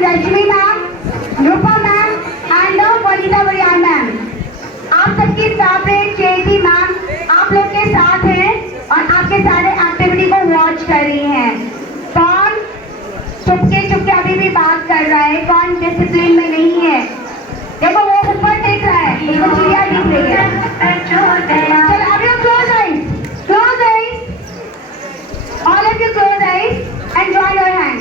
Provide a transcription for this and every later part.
Rashmi ma'am, Rupa ma'am and Vanita Bariyan ma'am. आप सबकी favourite JD ma'am आप लोग के साथ हैं और आपके सारे एक्टिविटी को वॉच कर रही हैं। कौन चुपके अभी भी बात कर रहा है, कौन डिसिप्लिन में नहीं है? देखो वो ऊपर देख रहा है, उसको चिड़िया दिख रही है। चलो अब लोग close eyes, all of you close eyes and join your hand.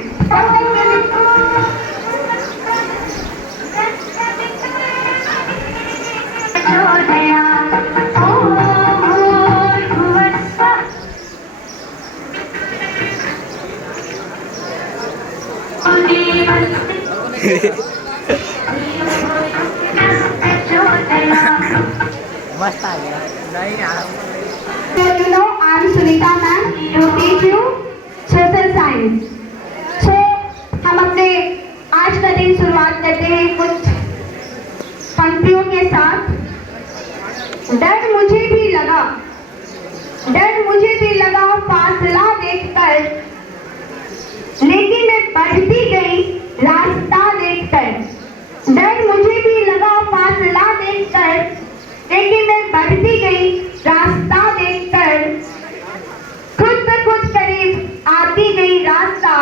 मस्त आ गया नहीं यार। So you know I am Sunita ma'am to teach you social science. So हम अपने आज का दिन शुरुआत करते हैं कुछ पंक्तियों के साथ। डर मुझे भी लगा फासला देखकर, लेकिन मैं बढ़ती गई रास्ता देखकर। डर मुझे भी लगा फासला देखकर, लेकिन मैं बढ़ती गई रास्ता देखकर। खुद ब खुद करीब आती गई रास्ता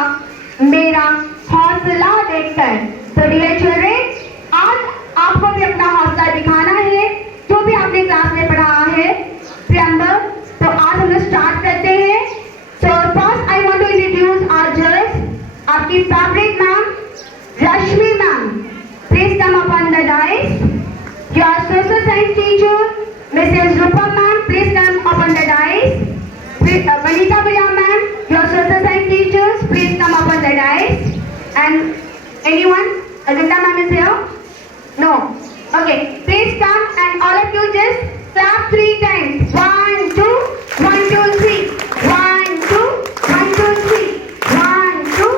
मेरा हौसला देखकर। तो डियर चिल्ड्रन, आज आपको भी अपना हौसला दिखाना है जो भी आपने क्लास में पढ़ा है प्रियम्बल। तो आज हम लोग स्टार्ट करते हैं। So first I want to introduce our जज, आपकी favourite ma'am Rashmi ma'am. Please come upon the dais. Your social science teacher, Mrs. Rupa ma'am, please come up on the dais. Vanita Bariyan ma'am, your social science teachers, please come up on the dais. And anyone? Ajanta ma'am is here? No. Okay. Please come and all of you just clap 3 times. 1, 2, 1, 2, 3. 1, 2, 1, 2, 3. 1, 2,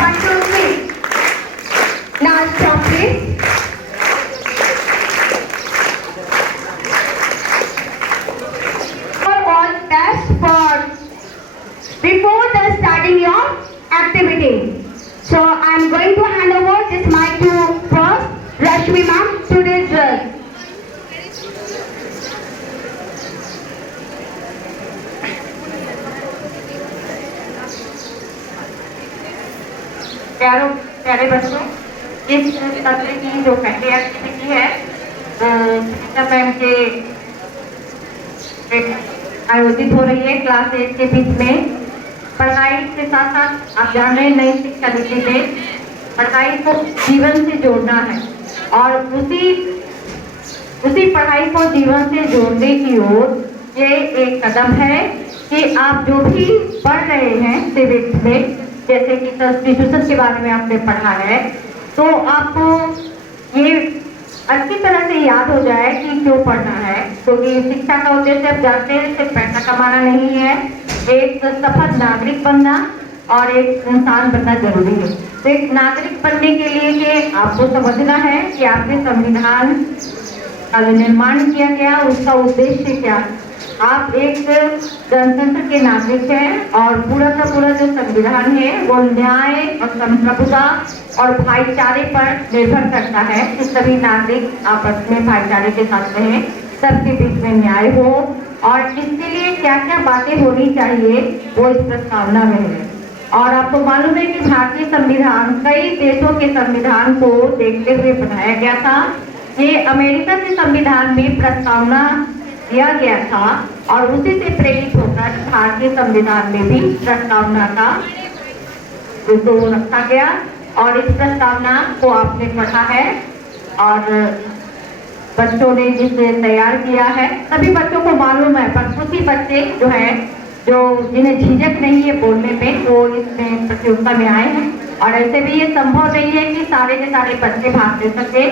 1, 2, 3. Now stop please. Before the starting your activity, so I am going to hand over this mic to first Rashmi ma'am to this drill. प्यारे बच्चों, इस सत्र की जो पहली activity है Sunita ma'am के आयोजित हो रही है क्लास 8 के बीच में। पढ़ाई के साथ साथ आप जान रहे नई शिक्षा नीति में पढ़ाई को जीवन से जोड़ना है और उसी पढ़ाई को जीवन से जोड़ने की ओर ये एक कदम है कि आप जो भी पढ़ रहे हैं सिविक्स में, जैसे कि सब्स्टिट्यूशन के बारे में आपने पढ़ा है, तो आपको ये अच्छी तरह से याद हो जाए कि क्यों पढ़ना है। क्योंकि शिक्षा का उद्देश्य आप जानते हैं सिर्फ पैसा कमाना नहीं है, एक सफल नागरिक बनना और एक इंसान बनना जरूरी है। तो एक नागरिक बनने के लिए कि आपको समझना है कि आपके संविधान का जो निर्माण किया गया उसका उद्देश्य क्या है। आप एक गणतंत्र के नागरिक हैं और पूरा का पूरा जो संविधान है वो न्याय और संप्रभुता और भाईचारे पर निर्भर करता है कि सभी नागरिक आपस में भाईचारे के साथ रहें, सबके बीच में न्याय हो और इसके लिए क्या क्या बातें होनी चाहिए वो इस प्रस्तावना में है। और आपको मालूम है कि भारतीय संविधान कई देशों के संविधान को देखते हुए बनाया गया था। ये अमेरिका के संविधान में प्रस्तावना दिया गया था और उसी से प्रेरित होकर भारतीय संविधान में भी प्रस्तावना का जो रखा गया और इस प्रस्तावना को आपने पढ़ा है और बच्चों ने जिसे तैयार किया है सभी बच्चों को मालूम है, पर कुछ ही बच्चे जो है जो जिन्हें झिझक नहीं है बोलने में वो इसमें प्रतियोगिता में आए हैं और ऐसे भी ये संभव नहीं है कि सारे के सारे बच्चे भाग ले सके,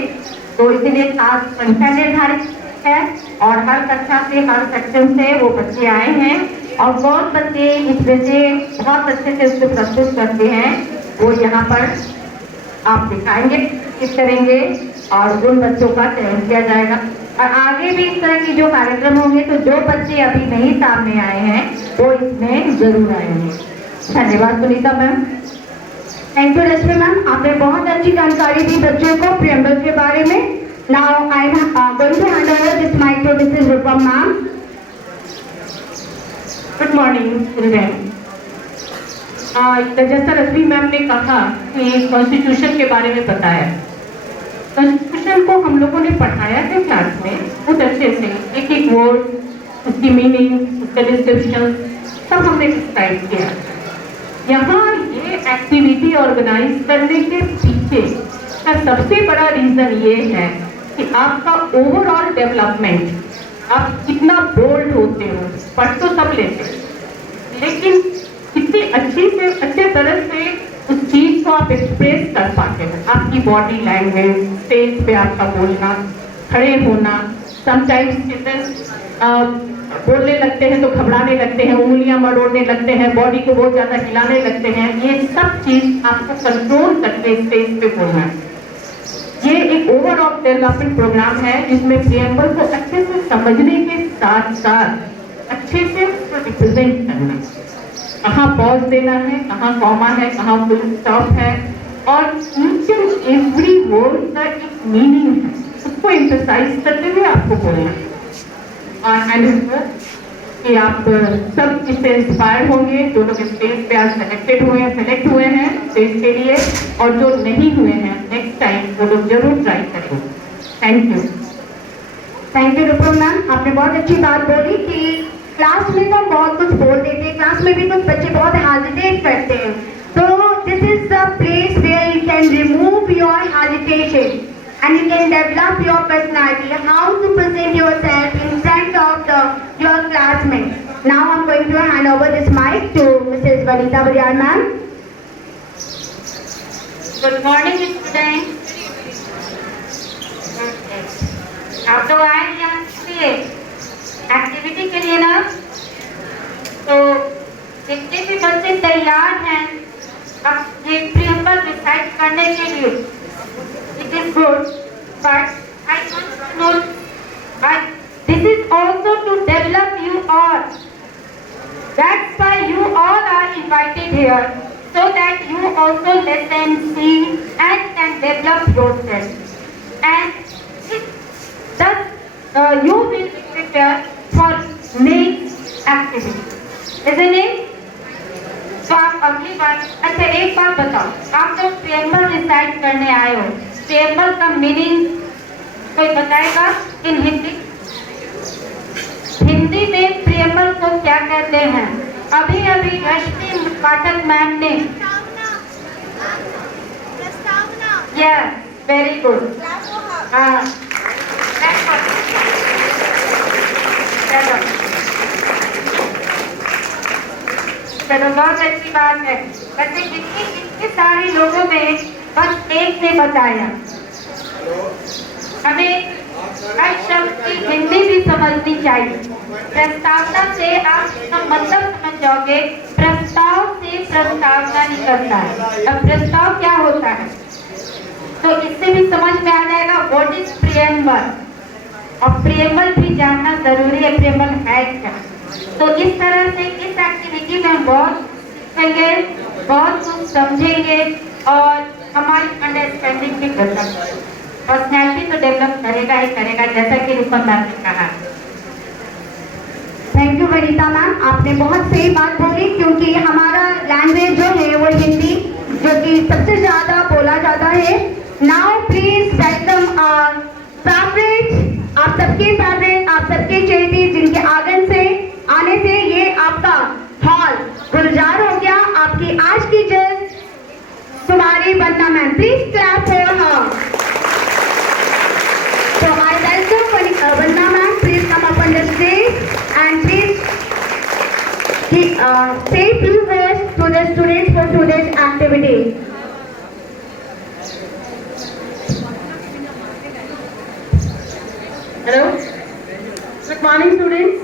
तो इसीलिए खास संख्या निर्धारित है और हर कक्षा से हर सेक्शन से वो बच्चे आए हैं और बहुत बच्चे इसमें से बहुत अच्छे से उसको प्रस्तुत करते हैं। वो यहाँ पर आप दिखाएंगे, किस करेंगे और उन बच्चों का चयन किया जाएगा और आगे भी इस तरह की जो कार्यक्रम होंगे तो जो बच्चे अभी नहीं सामने आए हैं वो इसमें जरूर आएंगे। धन्यवाद Sunita ma'am. Thank you Rashmi ma'am, आपने बहुत अच्छी जानकारी दी बच्चों को प्रियम्बल के बारे में। Now I am going to hand over this mic to Mrs Roopam ma'am. Good morning children. जैसा रश्मि मैम ने कहा कि कॉन्स्टिट्यूशन के बारे में बताया, कॉन्स्टिट्यूशन को हम लोगों ने पढ़ाया है क्लास में बहुत अच्छे से, एक एक वर्ड, उसकी मीनिंग, उसका डिस्क्रिप्शन सब हमने डिस्क्राइब किया। यहाँ ये एक्टिविटी ऑर्गेनाइज करने के पीछे का सबसे बड़ा रीजन ये है कि आपका ओवरऑल डेवलपमेंट, आप कितना बोल्ड होते हो, पढ़ तो सब लेते हैं लेकिन कितनी अच्छे तरह से उस चीज को आप एक्सप्रेस कर पाते हो। आपकी बॉडी लैंग्वेज, स्टेज पे आपका बोलना, खड़े होना, समटाइम्स चिल्ड्रन बोलने लगते हैं तो घबराने लगते हैं, उंगलियां मरोड़ने लगते हैं, बॉडी को बहुत ज्यादा हिलाने लगते हैं। ये सब चीज आपको कंट्रोल करके स्टेज पे बोलना है। ये एक ओवरऑल डेवलपमेंट प्रोग्राम है जिसमें प्रियम्बल को अच्छे से समझने के साथ साथ अच्छे से उसको रिप्रेजेंट करना, कहाँ पॉज देना है, कहाँ कॉमा है, कहाँ फुल स्टॉप है, और ईच एंड एवरी वर्ड का एक मीनिंग है, उसको एम्फसाइज करते हुए आपको बोलना है। कि आप सब इससे इंस्पायर होंगे, जो लोग स्टेज पे आज सेलेक्ट हुए हैं स्टेज के लिए, और जो नहीं हुए हैं नेक्स्ट टाइम वो लोग जरूर ट्राई करेंगे। Thank you. Thank you Rupam ma'am, आपने बहुत अच्छी बात बोली कि क्लास में तो हम बहुत कुछ बोल देते हैं, क्लास में भी कुछ बच्चे बहुत हेजिटेट करते हैं, तो this is the place where you can remove your hesitation and you can develop your personality, how to present yourself in front of your classmates. Now I'm going to hand over this mic to Mrs. Vanita Bariyar ma'am. Good morning students. आप तो आए यहाँ से activity के लिए ना, तो जितने भी बच्चे तैयार हैं अब ये प्रियम्बल रिसाइट करने के लिए, it is good, but I want to know, this is also to develop you all. That's why you all are invited here, so that you also listen, see, and can develop yourself. And thus you will be prepared for next activity, isn't it? तो आप अगली बार, अच्छा एक बात बताओ, आप जब preamble recite करने आए हो, प्रियम्बल का मीनिंग कोई बताएगा इन हिंदी? हिंदी में प्रियम्बल को क्या कहते हैं? अभी अभी रश्मि पाठक मैम ने, यस वेरी गुड, हाँ चलो बहुत अच्छी बात है। बच्चे कितने सारे लोगों में बस एक ने बताया। हमें हर शब्द की हिंदी भी समझनी चाहिए। प्रस्तावना से आप इसका मतलब समझ जाओगे, प्रस्ताव से प्रस्तावना निकलता है। अब प्रस्ताव क्या होता है तो इससे भी समझ में आ जाएगा व्हाट इज प्रियम्बल, और प्रियम्बल भी जानना जरूरी है, प्रियम्बल है क्या। तो इस तरह से इस एक्टिविटी में बहुत सीखेंगे, बहुत कुछ समझेंगे, और हमारी अंडरस्टैंडिंग भी डेवलप, पर्सनैलिटी तो डेवलप करेगा ही करेगा, जैसा कि रूपम मैम ने कहा। थैंक यू वनिता मैम, आपने बहुत सही बात बोली, क्योंकि हमारा लैंग्वेज जो है वो हिंदी, जो कि सबसे ज़्यादा बोला जाता है। Now please welcome our favourite, आप सबके फेवरेट, आप सबके चेहरे जिनके आने से ये आपका हॉल गुलजार हो गया। आपकी आज की जज Kumari Vandana ma'am, please clap for her. So I welcome Vanda ma'am, please come up on the stage and please say few words to the students for today's activity. Hello. Good morning, students.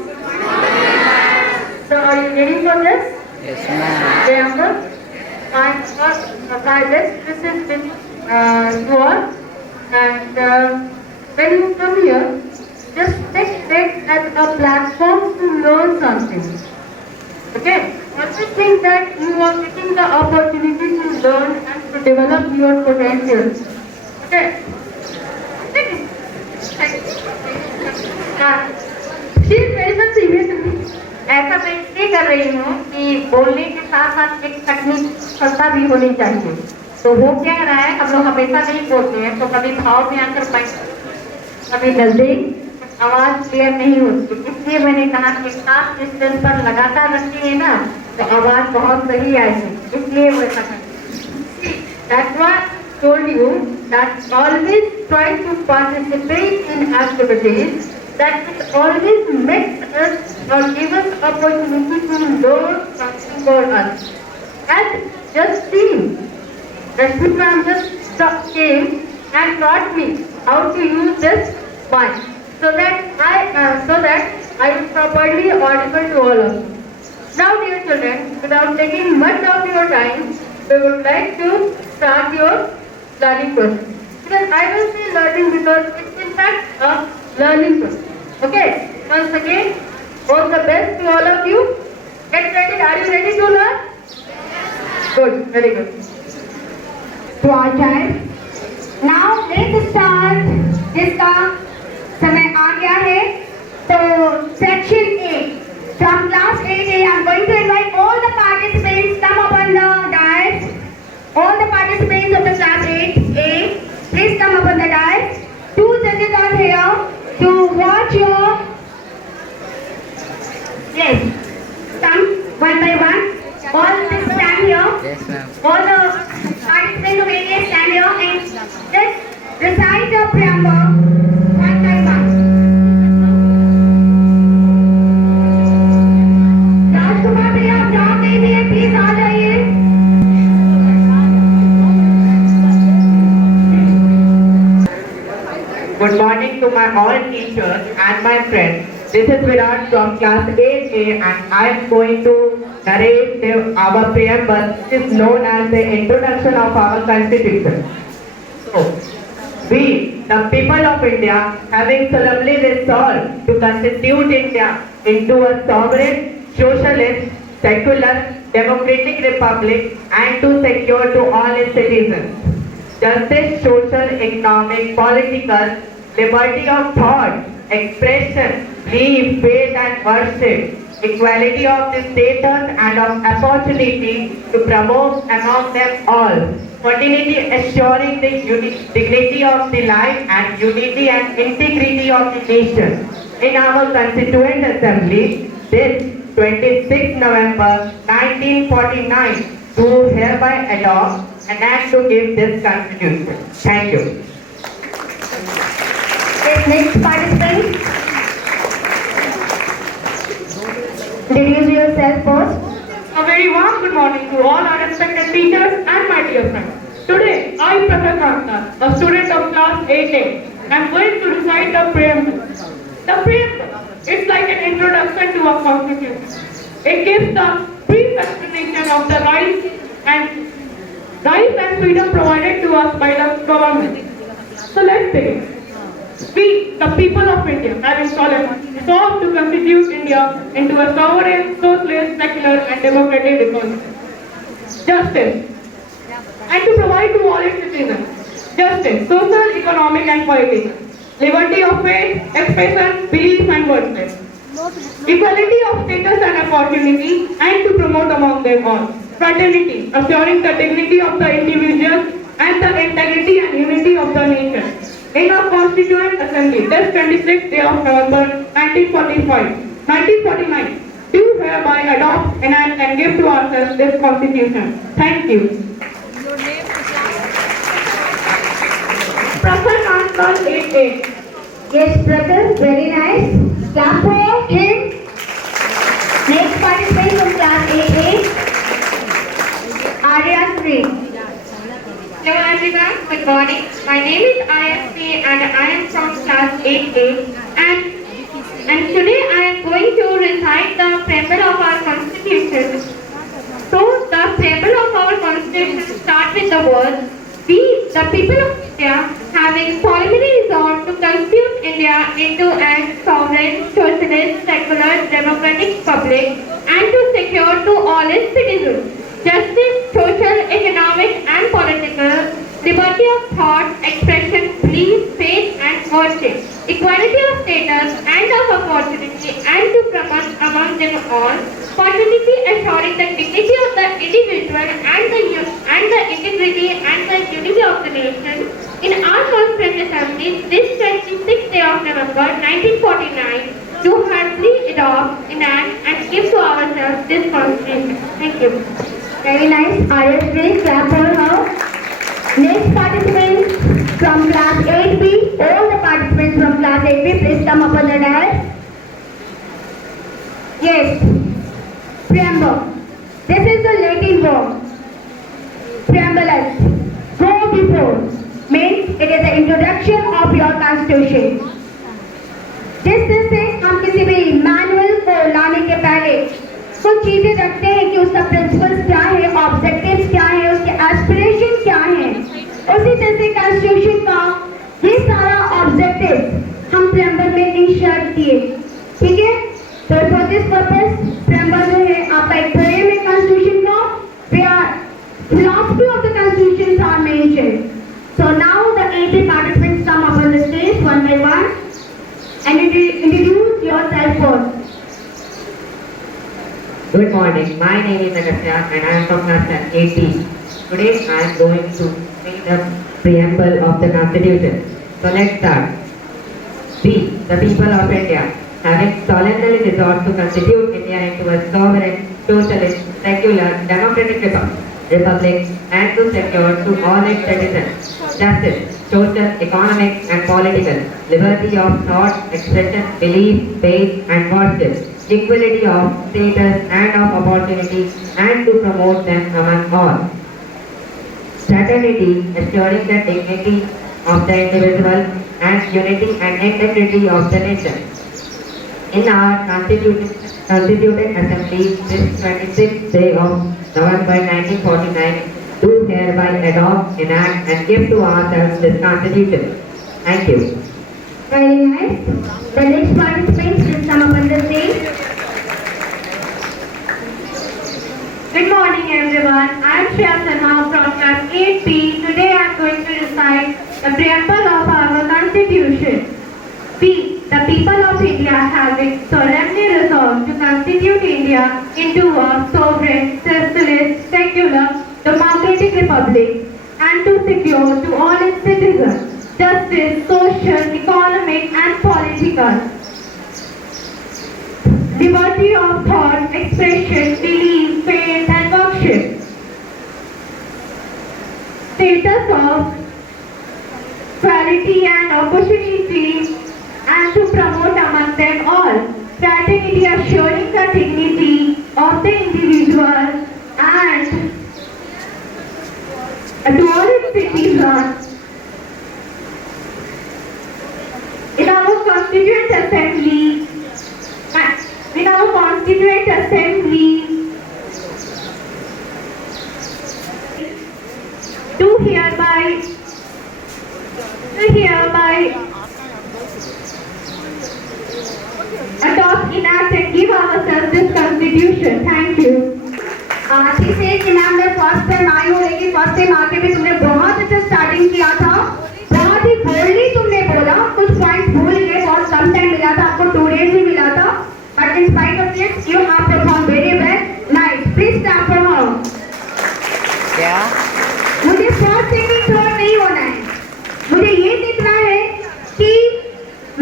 So are you ready for this? Yes, ma'am. Remember, my first this is with you all, and when you come here, just take it as a platform to learn something. Okay? Always think that you are getting the opportunity to learn and to develop your potential. Okay? She is very much serious. ऐसा मैं इसलिए कर रही हूँ कि बोलने के साथ साथ एक तकनीक क्षमता भी होनी चाहिए। तो वो क्या रहा है, हम लोग हमेशा नहीं बोलते हैं, तो कभी भाव में आकर कभी नजदीक आवाज क्लियर नहीं होती, इसलिए मैंने कहा कि खास डिस्टेंस पर लगातार रखेंगे ना तो आवाज बहुत सही आएगी, इसलिए वो ऐसा करते। That's why I told you that always try to participate in activities that will always make us or give us opportunity to learn something for us. And just see, Rashmi ma'am just came and taught me how to use this mic so that I am properly audible to all of you. Now, dear children, without taking much of your time, we would like to start your learning process. Because I will say learning because it's in fact a learning process. Okay, once again, all the best to all of you. Get ready. Are you ready to learn? Good, very good. To our child. Now let's start. इसका समय आ गया है तो section A from class 8A I am going to invite all the participants come up on the dais. All the participants of the class 8A, please come up on the dais. Two judges are here to watch your. Yes, come one by one. All please stand here. Yes, ma'am. All the participants of 8A stand here and just recite the preamble one by one. राजकुमार भैया आप जवाब दे दिए, please आ जाइए। Good morning to my all teachers and my friends. This is Virat from class 8A and I am going to narrate our preamble, which is known as the introduction of our constitution. So, we, the people of India, having solemnly resolved to constitute India into a sovereign, socialist, secular, democratic republic and to secure to all its citizens justice, social, economic, political, liberty of thought, expression, belief, faith and worship, equality of the status and of opportunity to promote among them all, continuity assuring the dignity of the life and unity and integrity of the nation. In our Constituent Assembly, this 26 November 1949, to hereby adopt an act to give this constitution. Thank you. Yes, next participant. Introduce yourself first. A very warm good morning to all our respected teachers and my dear friends. Today, I, Pratham Kanta, a student of class 8A, am going to recite the preamble. The preamble is like an introduction to a constitution. It gives the brief explanation of the rights and freedom provided to us by the government. So let's begin. We, the people of India, having solemnly resolved to constitute India into a sovereign, socialist, secular and democratic republic. Justice. And to provide to all its citizens justice, social, economic and political. Liberty of faith, expression, belief and worship. Equality of status and opportunity and to promote among them all. Fraternity, assuring the dignity of the individual and the integrity and unity of the nation. In our Constituent Assembly, this 26th day of November 1949, do hereby adopt, enact and give to ourselves this Constitution. Thank you. Pratham Kanta 8A. Yes, brother, very nice. Clap for him. Next participant from class 8A. Arya Sri. Hello everyone, good morning. My name is ISC and I am from class 8A and today I am going to recite the preamble of our constitution. So the preamble of our constitution starts with the words, we, the people of India, having solemnly resolved to constitute India into a sovereign, socialist, secular, democratic republic and to secure to all its citizens justice, social, economic, and political, liberty of thought, expression, belief, faith, and worship, equality of status and of opportunity, and to promote among them all, fraternity, assuring the dignity of the individual and the integrity and the unity of the nation. In our First French Assembly, this 26th day of November 1949, to humbly adopt, enact, and give to ourselves this constitution. Thank you. Very nice. ISJ, clap for her. Next participants from class 8B. All the participants from class 8B, please come up on the dais. Yes. Preamble. This is the Latin word. Preambulus. Go before. Means it is the introduction of your constitution. जिससे हम किसी भी manual को लाने के पहले कुछ चीजें रखते हैं कि उसका प्रिंसिपल्स क्या है, ऑब्जेक्टिव्स क्या है, उसके एस्पिरेशन क्या है। उसी तरह से कॉन्स्टिट्यूशन का ये सारा ऑब्जेक्टिव हम प्रेम्बल में इंसर्ट किए, ठीक है। तो फॉर दिस पर्पस प्रेम्बल जो है आपका एक पोएम है कॉन्स्टिट्यूशन का, where philosophy of the constitution are mentioned. So now the 80 participants come up on the stage one by one and introduce yourself first. Good morning. My name is Agastya and I am from class 8B. Today I am going to read the preamble of the Constitution. So let's start. We, the people of India, having solemnly resolved to constitute India into a sovereign, socialist, secular, democratic republic and to secure to all its citizens justice, social, economic and political, liberty of thought, expression, belief, faith and worship, equality of status and of opportunity and to promote them among all. Fraternity, assuring the dignity of the individual and unity and integrity of the nation. In our Constituted Assembly, this 26th day of November 1949, do hereby adopt, enact and give to ourselves this Constitution. Thank you. Very nice. The next participants will come up on the stage. Good morning everyone. I am Shreya Sinha from class 8B. Today I am going to recite the preamble of our Constitution. We, the people of India, having solemnly resolved to constitute India into a sovereign, socialist, secular, democratic republic and to secure to all its citizens justice, social, economic and political, liberty of thought, expression, belief, faith and worship, status of equality and opportunity and to promote among them all, fraternity assuring the dignity of the individual and to all its citizens. In our Constituent Assembly, do hereby adopt, enact and give ourselves this Constitution. Thank you. आरती से कि ma'am मैं first time I हूँ, लेकिन first time आके भी तुमने बहुत अच्छा स्टार्टिंग किया था, बहुत ही बोल्डली तुमने बोला, कुछ पॉइंट्स भूल गए, बहुत कम टाइम मिला था आपको, 2 days ही मिला था, but in spite of this you have perform very well, nice, please clap for हर। क्या मुझे फर्स्ट सेकंड थर्ड नहीं होना है, मुझे ये देखना है कि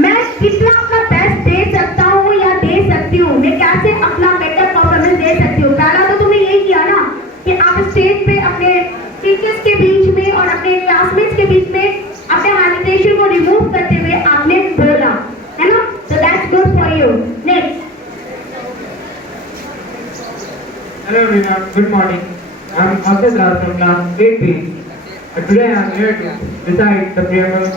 मैं कितना अपना बेस्ट दे सकता हूँ या दे सकती हूँ, मैं कैसे अपना बेटर परफॉर्मेंस दे सकती हूँ। पहला तो तुमने यही किया ना कि आप स्टेज पे अपने टीचर्स के बीच में और अपने क्लासमेट्स के बीच में अपने हेजिटेशन को रिमूव करते हुए आपने बोला, है ना, so that's good for you. Next. Hello everyone, good morning. I am Akshay Raj from class 8B. Today I am here to recite the preamble.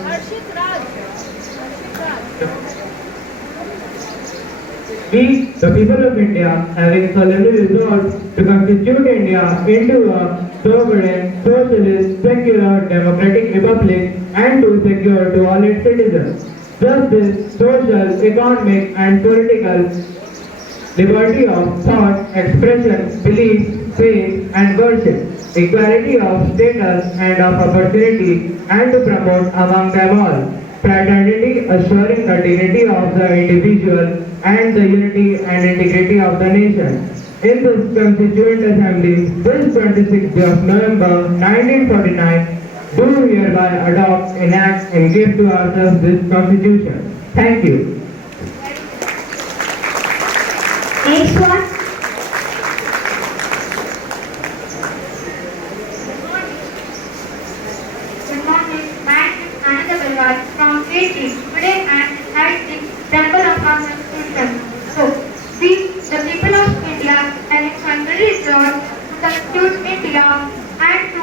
We, the people of India, having solemnly resolved to constitute India into a sovereign, socialist, secular, democratic republic and to secure to all its citizens justice, social, economic and political, liberty of thought, expression, belief, faith, and worship, equality of status and of opportunity, and to promote among them all fraternity, assuring the dignity of the individual and the unity and integrity of the nation. In this Constituent Assembly, this 26th day of November 1949, do hereby adopt, enact, and give to ourselves this Constitution. Thank you. Next one. Good morning. I am Ananda Bilwal from KT. Today I am at the Temple of our Constitution. So, we, the people of India, have a finally resolved to constitute India and to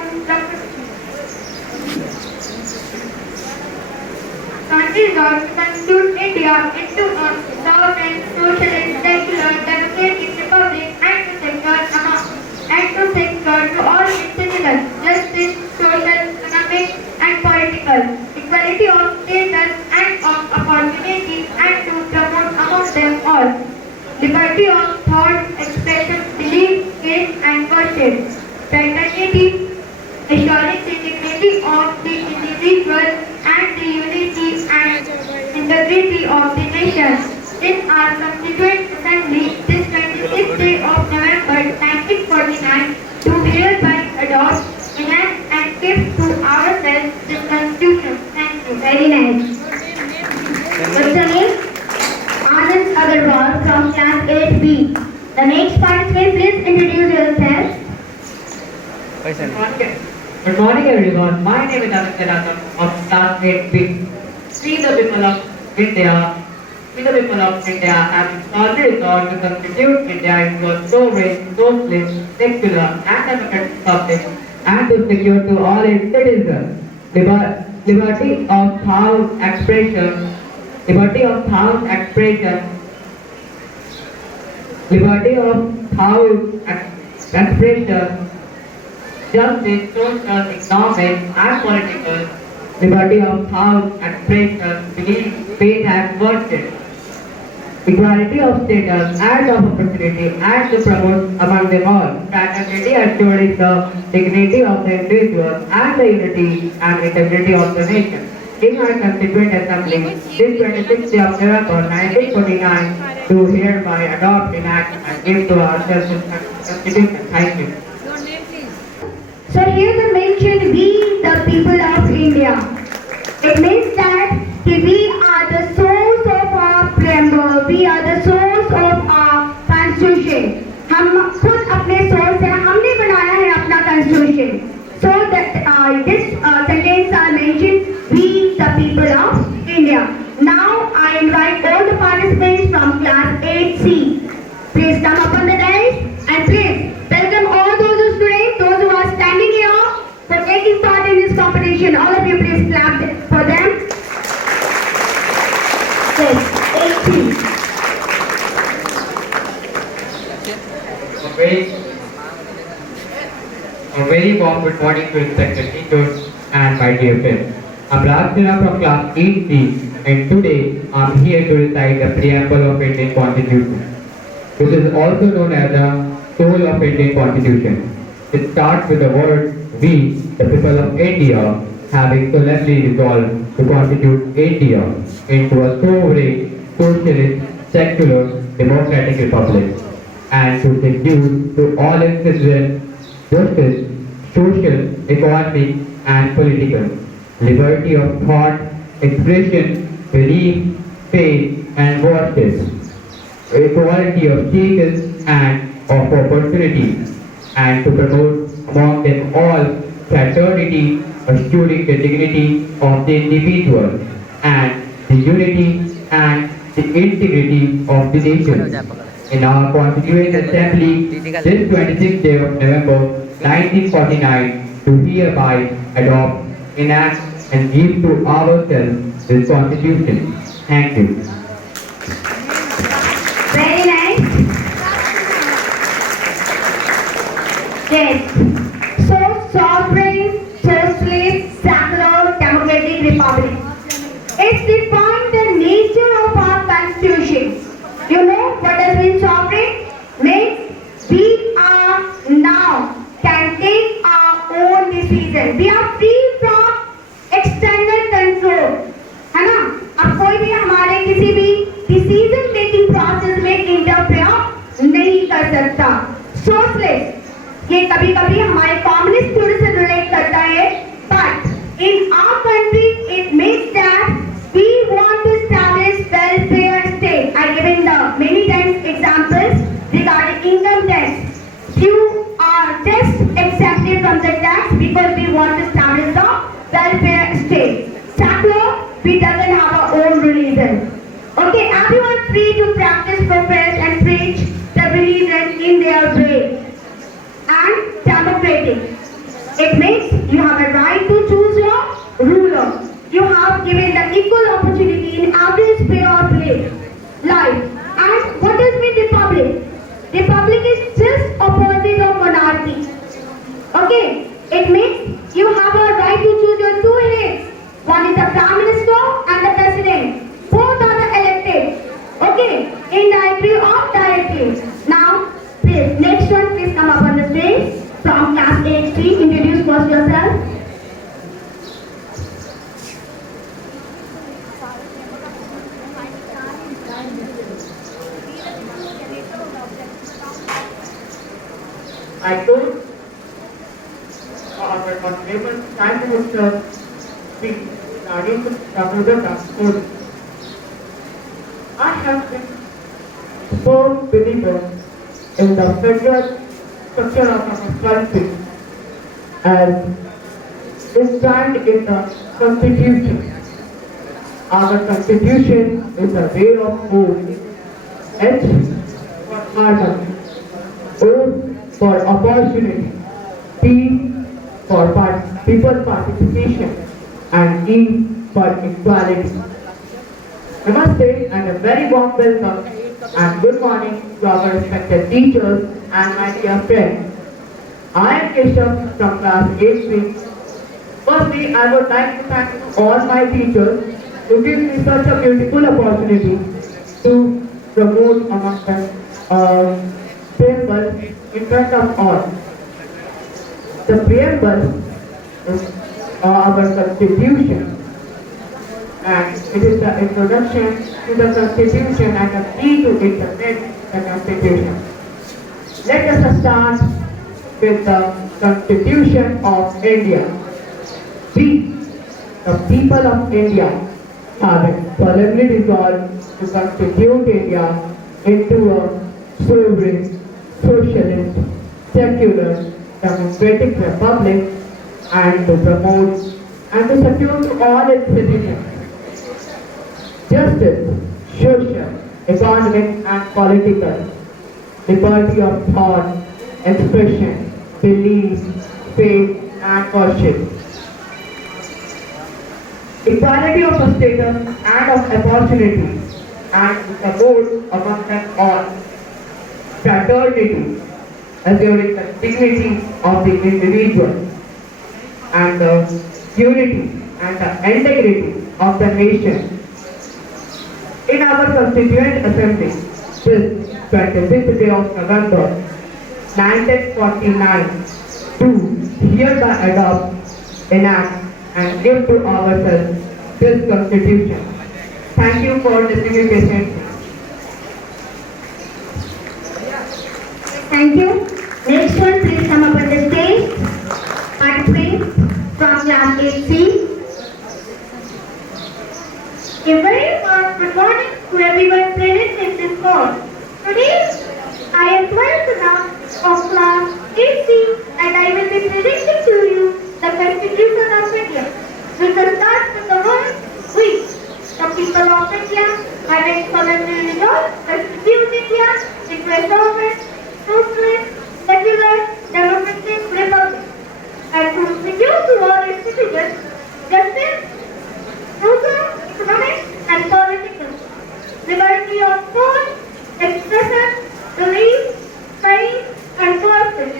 constitute India into a sovereign, socialist, secular, democratic republic and to secure to all its citizens justice, social, economic and political, equality of status and of opportunity and to promote among them all liberty of thought, expression, belief, faith and worship, fraternity, assuring the dignity of the individual and the unity and integrity of the nation. In our Constituent Assembly, this 26th day of November 1949, do hereby adopt, enact and give to ourselves this Constitution. Thank you. Very nice. What's your name? Anand Agarwal from class 8B. The next participant, please introduce yourself. Good morning everyone. My name is Aditya Ratham of class 8B. We the people of India have solemnly resolved to constitute India into a sovereign, socialist, secular and democratic republic and to secure to all its citizens liberty of thought expression, justice, social, economic and political, liberty of thought, expression, belief, faith and worship, equality of status and of opportunity and to promote among them all fraternity, assuring the dignity of the individual and the unity and integrity of the nation. In our Constituent Assembly, this 26th day of November 1949, do hereby adopt, enact and give to ourselves this Constitution. Thank you. So here the mention we the people of India. It means that we are the source of our preamble, we are the source of our constitution. हम खुद अपने source हैं, हमने बनाया है अपना constitution. So that this sentence are mentioned, we the people of India. Now I invite all the participants from class 8C. Please come up on the dais and please welcome all those students, those who are standing here for taking part in this competition. All of you please clap for them. Yes, 8C. A very warm good morning to respected teachers and my dear friends. I'm Raj Sinha from class 8C and today I'm here to recite the preamble of Indian Constitution, which is also known as the soul of Indian Constitution. It starts with the word we, the people of India, having solemnly resolved to constitute India into a sovereign, socialist, secular, democratic republic and to secure to all its citizens justice, social, economic and political, liberty of thought, expression, belief, faith and worship, equality of status and of opportunity, and to promote among them all fraternity, assuring the dignity of the individual and the unity and the integrity of the nation. In our Constituent Assembly, this 26th day of November 1949, to hereby adopt, enact and give to ourselves this Constitution. Thank you. Very nice. Yes. So sovereign, socialist, secular, democratic republic. It's defined the nature of our constitution. You know what does mean sovereign? Means we are now socialist. ये कभी कभी हमारे communist theory से relate करता है, but in our country it means that we want to establish welfare state. I given the many times examples regarding income tax. Few are just exempted from the tax because we want to establish the welfare state. Secular, we doesn't have our own religion. Okay, everyone free to practice, profess and preach the religion in their way. And democratic. It means you have a right to choose your ruler. You have given the equal opportunity in every sphere of life. And what does mean republic? Republic is just opposite of monarchy. Okay, it means you have a right to choose your two heads. One is the prime minister and the president. Both are the elected. Okay, indirectly or directly. Now, please, next one, please come up on the stage. From class 8C, introduce first yourself. I told our honorable Prime Minister Sri Narendra Damodar Das Modi, I have been firm believer in the federal structure of our country as enshrined in the Constitution. Our Constitution is a way of rule. H for harmony, O for opportunity, P for people's participation, and E for equality. Namaste and a very warm welcome and good morning to our respected teachers and my dear friends. I am Keshav from class 8C. Firstly, I would like to thank all my teachers to give me such a beautiful opportunity to promote among them preamble in front of all. The preamble is our constitution, and it is the introduction to the constitution and the key to implement the constitution. Let us start with the Constitution of India. We, the people of India, have solemnly resolved to constitute India into a sovereign, socialist, secular, democratic republic and to promote and to secure to all its citizens justice, social, economic and political, liberty of thought, expression, belief, faith and worship, equality of status and of opportunity and to promote among them all fraternity, assuring the dignity of the individual and the unity and the integrity of the nation. In our Constituent Assembly, this 26th day of November 1949, to hereby adopt, enact and give to ourselves this Constitution. Thank you for listening patiently. Thank you. Next one, please come up on the stage. Participants from class 8C. A very warm good morning to everyone present in this hall. Today, I am 12th now of class 8C and I will be presenting to you the Constitution of India. We will start with the word we. The people of India have solemnly resolved to constitute India into a sovereign, socialist, secular, democratic republic and to secure to all its citizens justice, social, economic and political, liberty of thought, expression, belief, faith and worship,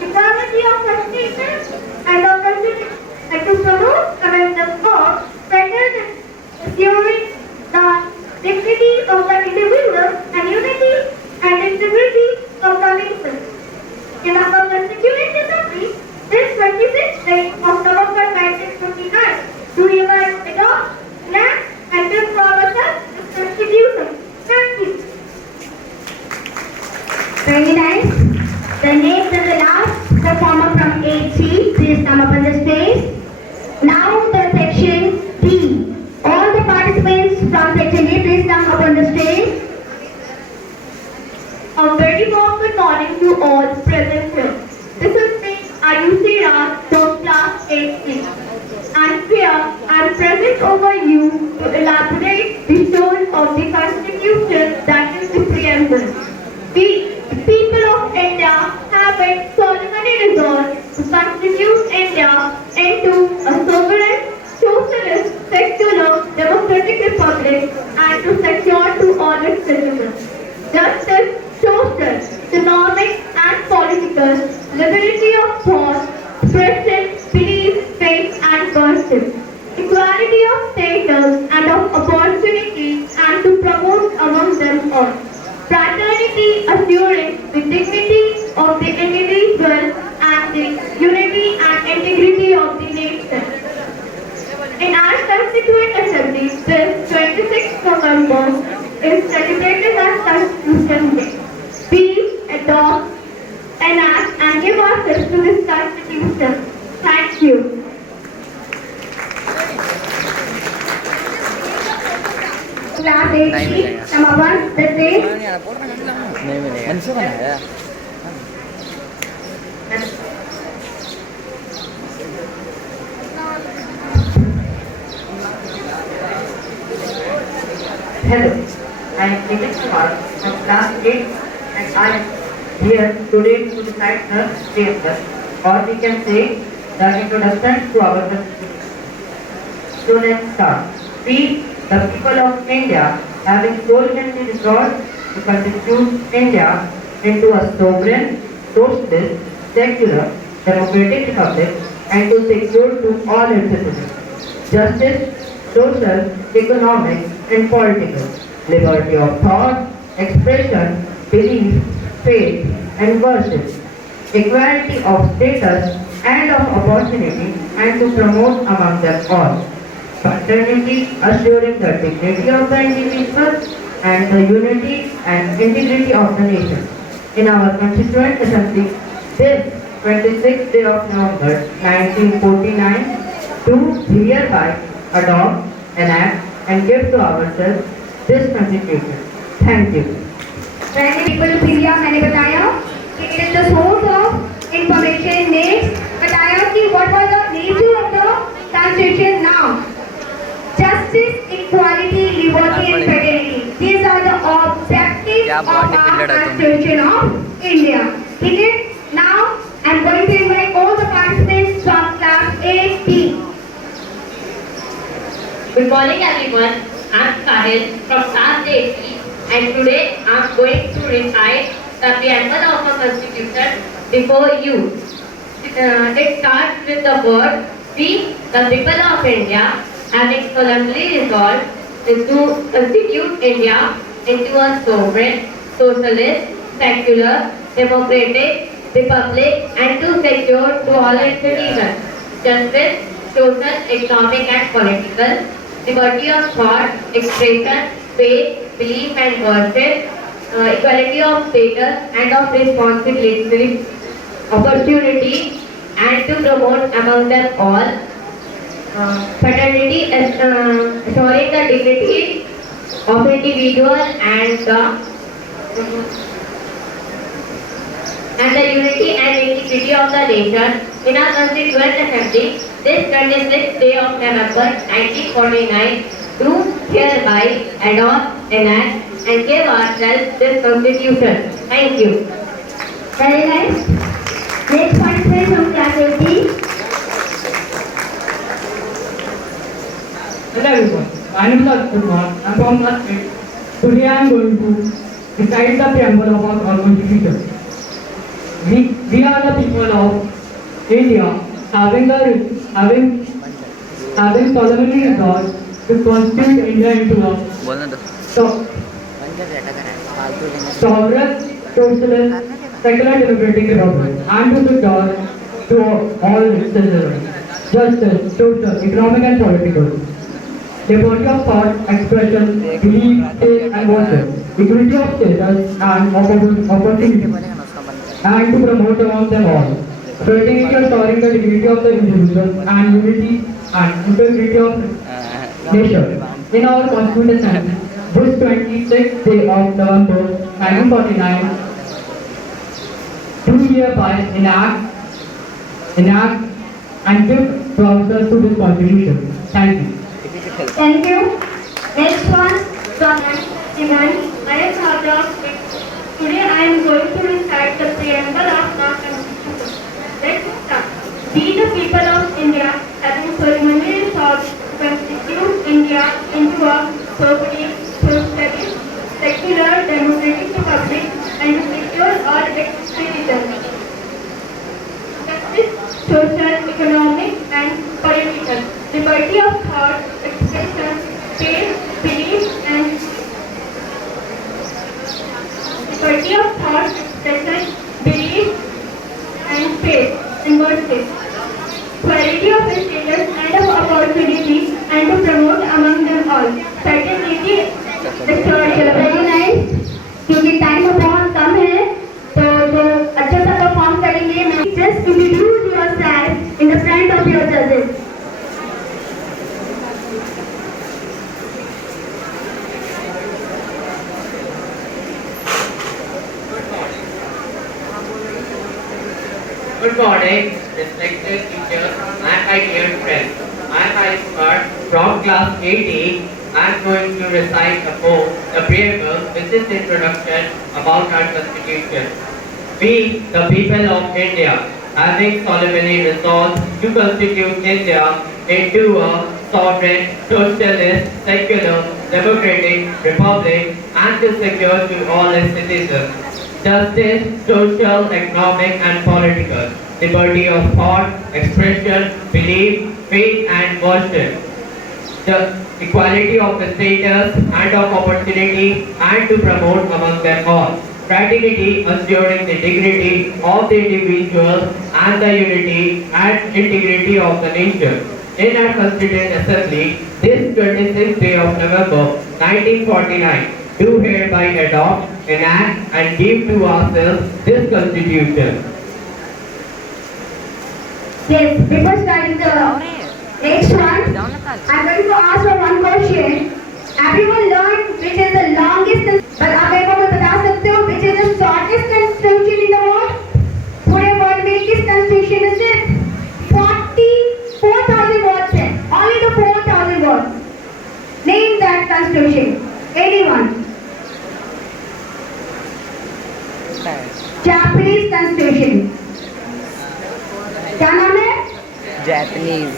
equality of nations and opportunity, and to promote among them all fraternity, assuring the dignity of the individual and unity and integrity of the nation. In our Constituent Assembly, this 26th day of November 1959, to hereby adopt, enact and give to ourselves this Constitution. Thank you. Very nice. The next and the last performer from 8C, please come up on the stage. Now the section D. All the participants from section D, please come up on the stage. A very warm good morning to all present here. This is me, Ayushi Raj from class 8C. And here I am present over you to elaborate the story of the constitution that is the preamble. We, the people of India, have it solemnly resolved to constitute India into a sovereign, socialist, secular, democratic republic and to secure to all its citizens justice, social, economic and political, liberty of thought, expression, belief, faith and worship, equality of status and of opportunity and to promote among them all, fraternity assuring the dignity of the individual and the unity and integrity of the nation. In our Constituent Assembly, this 26th November is celebrated as Constitution Day. We adopt, enact and give ourselves to this Constitution. Thank you. Class 8C, number 1, the stage. नहीं मिलेगा मन से बनाया Hello, I am Nitin Kumar from class 8 and I am here today to recite the preamble, or we can say the introduction to our constitution. So let's start. We, the people of India, having solemnly resolved to constitute India into a sovereign, socialist, secular, democratic republic and to secure to all its citizens justice, social, economic and political, liberty of thought, expression, belief, faith and worship, equality of status and of opportunity and to promote among them all, fraternity assuring the dignity of the individual and the unity and integrity of the nation. In our Constituent Assembly, this 26th day of November 1949, do hereby adopt, enact and give to ourselves this Constitution. Thank you. Friendly people of India, मैंने बताया कि it is the source of information. Next, बताया कि what was the nature of the Constitution now. Justice, equality, liberty and fraternity. These are the objectives of our Constitution of India. ठीक है? Now, I am going to invite all the participants from class 8B. Good morning everyone, I am Sahil from class 8B and today I am going to recite the preamble of the constitution before you. It starts with the word we, the people of India, having solemnly resolved to constitute India into a sovereign, socialist, secular, democratic republic and to secure to all its citizens justice, social, economic and political, liberty of thought, expression, faith, belief and worship, equality of status and of responsibility, opportunity and to promote among them all, fraternity assuring the dignity of individual and the unity and integrity of the nation. In our Constituent Assembly, this 26th day of November 1949, do hereby adopt, enact and give ourselves this Constitution. Thank you. Very nice. Next participant from class 8B. Hello everyone, my name is Akshay Kumar. I am from class 8. Today I am going to recite the preamble of our constitution. We are the people of India, having solemnly resolved to constitute India into a बोलना तो sovereign, socialist, secular, democratic republic, and to secure to all its citizens justice, social, economic and political, liberty of thought, expression, belief, faith and worship, equality of status and opportunity, and to promote among them all. Fraternity assuring the dignity of the individual and unity and integrity of nation. In our Constitution, this 26th day of November 1949, do hereby enact and give promises to this Constitution. Thank you. Thank you. Next one from Iman. I am Sadra. Today I am going to recite the preamble of our Constitution. Let's start. We the people of India, having solemnly resolved to constitute India into a sovereign, socialist, secular, democratic republic and to secure all its citizens. Justice, social, economic and political, liberty of thought, expression, faith, belief and liberty of thought, expression, belief and faith and worship, equality of status and of opportunity and to promote among them all, fraternity, very nice. क्योंकि time बहुत कम है तो जो अच्छा सा perform करेंगे मैं just introduce yourself in the front of your जजेस. Good morning, respected teachers and my dear friends. I am Aishwar from class 8A. I am going to recite a poem, the preamble, which is the introduction about our constitution. We, the people of India, having solemnly resolved to constitute India into a sovereign, socialist, secular, democratic republic and to secure to all its citizens justice, social, economic and political, liberty of thought, expression, belief, faith and worship, the equality of status and of opportunity and to promote among them all, fraternity assuring the dignity of the individual and the unity and integrity of the nation. In our Constituent Assembly, this 26th day of November 1949, do hereby adopt, enact and give to ourselves this Constitution. Yes, before starting the next one, I'm going to ask for one question. Everyone learned which is the longest, but आप एक बार बता सकते हो which is the shortest constitution in the world? पूरे world में किस constitution में सिर्फ 44,000 words है, only the 4,000 words. Name that constitution. Anyone? Japanese constitution. क्या नाम है? Japanese.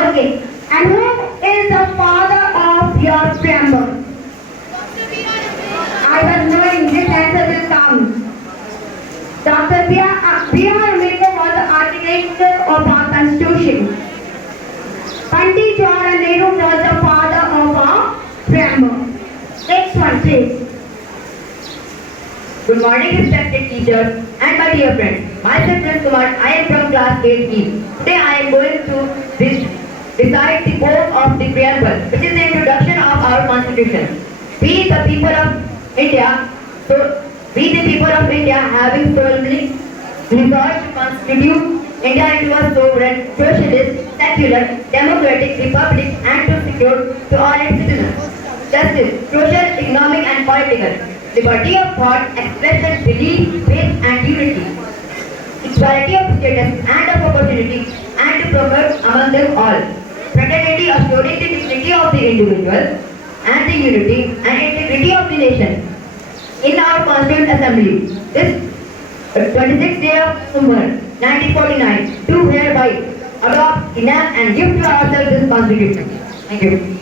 Okay. And who is the father of your preamble? I was knowing this answer will come. Dr. B.R. Ambedkar was the architect of our constitution. Pandit Jawaharlal Nehru was the father of our preamble. Next one, please. Good morning, respected teachers and my dear friends. Myself is Kumar. I am from class 8E. Today I am going to recite the poem of the preamble, which is the introduction of our constitution. We the people of India, having solemnly resolved to constitute India into a sovereign, socialist, secular, democratic republic and to secure to all its citizens justice, social, economic and political, liberty of thought, expression, belief, faith and unity, equality of status and of opportunity and to promote among them all, fraternity assuring the dignity of the individual and the unity and integrity of the nation. In our Constituent Assembly, this 26th day of November 1949, do hereby adopt, enact and give to ourselves this Constitution. Thank you.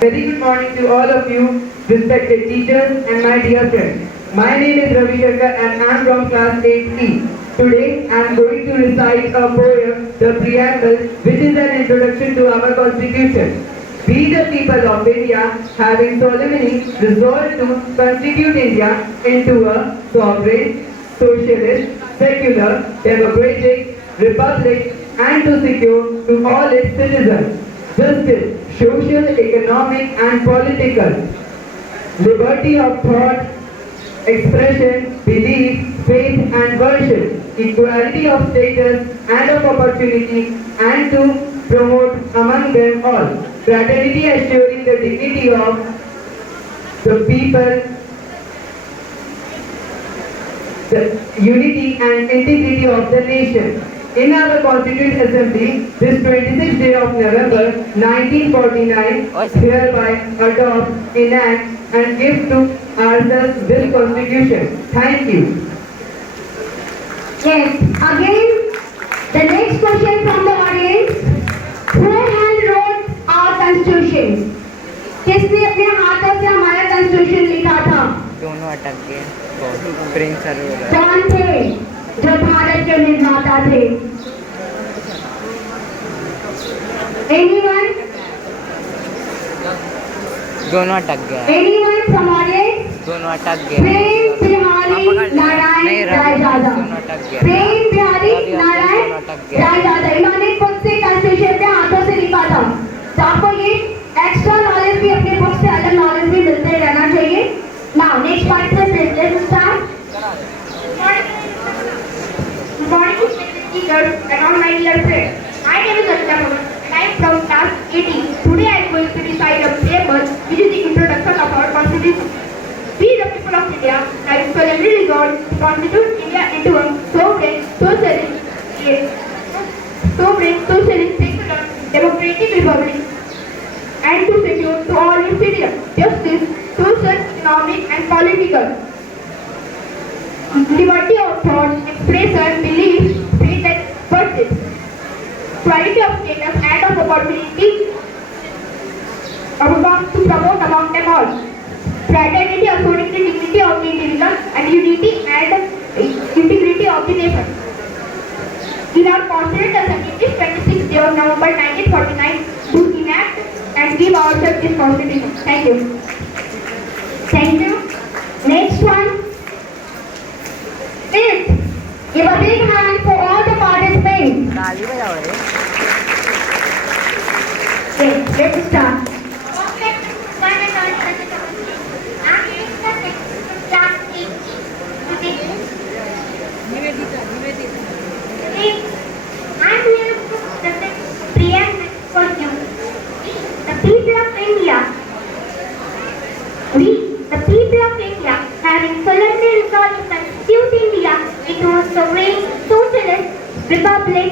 Very good morning to all of you, respected teachers and my dear friends. My name is Ravi Shankar and I am from class 8E. Today I am going to recite a poem, the preamble, which is an introduction to our constitution. We the people of India, having solemnly resolved to constitute India into a sovereign, socialist, secular, democratic, republic and to secure to all its citizens justice, social, economic and political, liberty of thought, expression, belief, faith and worship, equality of status and of opportunity, and to promote among them all fraternity, assuring the dignity of the people, the unity and integrity of the nation. In our Constituent Assembly, this 26th day of November 1949, hereby adopt, enact and give to ourselves this Constitution. Thank you. Yes, again, the next question from the audience. Who hand wrote our constitution? किसने अपने हाथों से हमारा constitution लिखा था? दोनों अटक गए प्रिंस सर कौन थे जो भारत के निर्माता थे? Anyone? दोनों अटक गया Anyone from audience? दोनों अटक गया प्रेम बिहारी नारायण रायजादा। दोनों अटक गया प्रेम बिहारी नारायण रायजादा, इन्होंने खुद से कंस्टिट्यूशन पे हाथों से लिखा था। तो आपको ये एक्स्ट्रा नॉलेज भी अपने बुक से अलग नॉलेज भी मिलते रहना चाहिए। नाउ नेक्स्ट पार्ट से let's start. Morning, teachers and all my dear friends. My name is Anita Bhavan and I am from class 18. Today I am going to recite a paper which is the introduction of our constitution. We the people of India have solemnly resolved to constitute India into a sovereign, socialist, secular, democratic republic, and to secure to all its citizens justice, social, economic and political, liberty of thought, expression, belief, faith and worship, equality of status and of opportunity to promote among them all, fraternity, assuring the dignity of the individual and unity and integrity of the nation. In our Constituent Assembly, this 26th day of November 1949, to enact and give ourselves this Constitution. Thank you. Thank you. Next one. Fifth. Give a big hand for all the participants. ताली बजाओ रे Okay, let's start. I'm here to present preamble for you. The people of India, having solemnly resolved to constitute India into a sovereign, socialist, republic,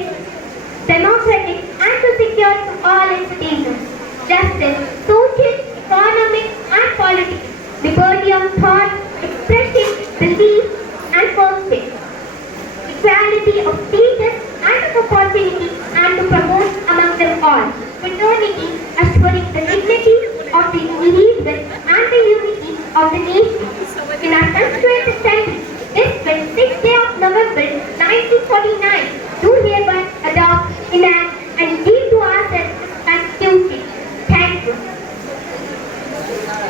democratic, and to secure to all its citizens justice, social, economic, and political, liberty of thought, expression, belief, and worship, equality of status and of opportunity, and to promote among them all fraternity, assuring the dignity of the individual and the unity of the nation. In our Constituent Assembly, this 26th day of November 1949, do hereby adopt, enact, and give to ourselves this Constitution. Thank you.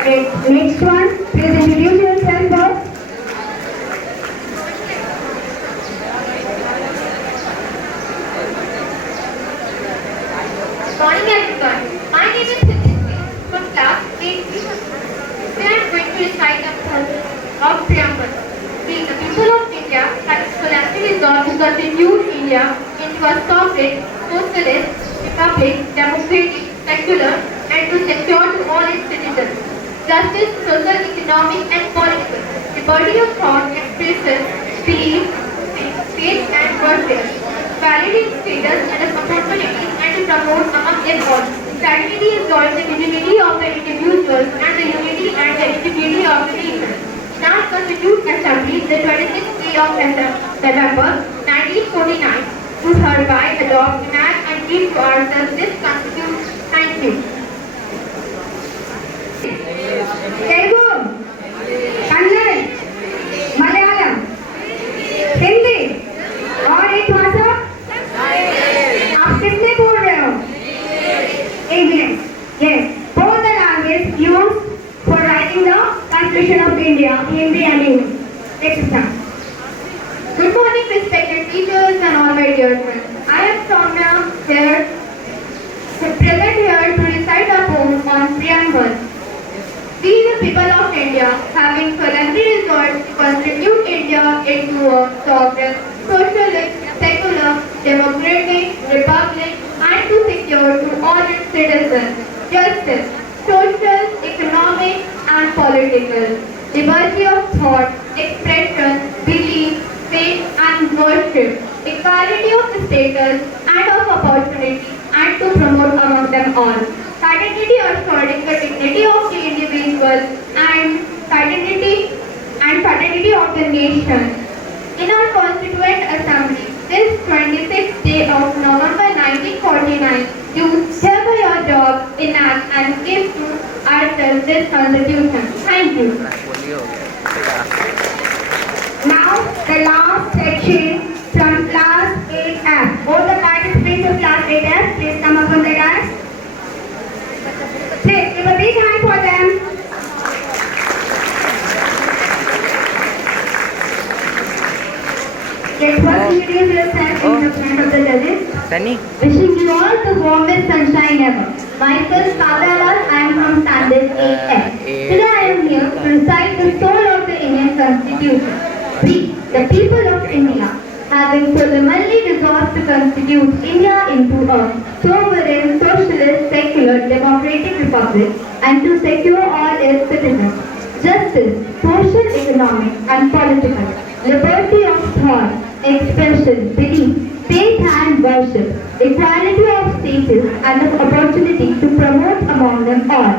Okay, next one. Please introduce yourself first. Morning everyone. My name is Siddhi from class 8. Today I am going to recite a poem of preamble. We, the people of India, have solemnly resolved to constitute India into a sovereign, socialist, republic, democratic, secular, and to secure to all its citizens justice, social, economic, and political, liberty of thought, expression, belief, faith, and worship, equality in status and of opportunity, and to promote among them all. Fraternity is joined the unity of the individuals and the unity and the integrity of the nation. In our Constituent Assembly, the 26th day of November 1949, to hereby adopt, enact, and give to ourselves this Constitution. Thank you. Telugu, Kannada, Malayalam, Hindi और एक भाषा आप कितने बोल रहे हो? English. Yes. Both the languages used for writing the Constitution of India, Hindi and English. Let's start. Good morning, respected teachers and all my dear friends. I am Soumya here, present here to recite a poem on preamble. We, the people of India, having solemnly resolved to constitute India into a of thought, expression, belief, faith and worship, equality of status and of opportunity, and to promote among them all. Fraternity assuring the dignity of the individual and fraternity of the nation. In our Constituent Assembly, this 26th day of November 1949, you hereby your job, enact and give to ourselves this Constitution. Thank you. बोलिए हो गया Now, the last section from class 8F. All the participants of class 8F, please come up from the dais. Please give a big hand for them. Get first introduce yourself in the front of the judges. Sunny Wishing you all the warmest sunshine ever. Myself, Kavya Lal, I am from standard 8F. Today I am here to recite the soul of the Indian Constitution. We, the people of India, having solemnly resolved to constitute India into a sovereign, socialist, secular, democratic republic and to secure all its citizens justice, social, economic and political, liberty of thought, expression, belief, faith and worship, equality of status and of opportunity to promote among them all,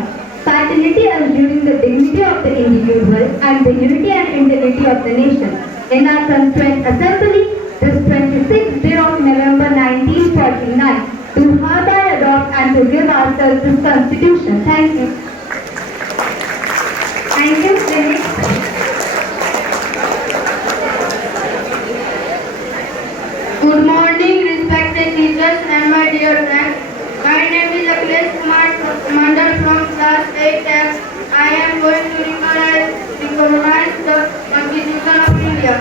fraternity assuring the dignity of the individual and the unity and integrity of the nation. In our Constituent Assembly, this 26th day of November 1949, to hereby adopt and to give ourselves this Constitution. Thank you. Thank you. The next. Good morning, respected teachers and my dear friends. My name is Akhilesh Kumar Mandal from class 8F. I am going to recognize the Constitution of India.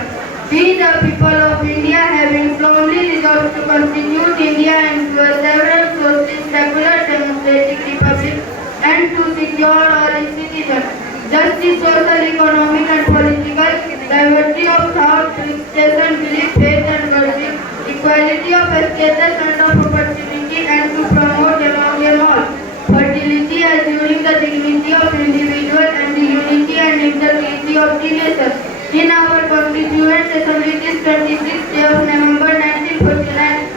We, the people of India, having firmly resolved to constitute India into a several socialist, secular, democratic republic and to secure all its citizens justice, social, economic and political, liberty of thought, expression, belief, faith and worship, equality of status and of opportunity and to promote among them all, fertility assuring the dignity of individual and the unity and integrity of the nation. In our Constituent Assembly this 26th day of November 1949,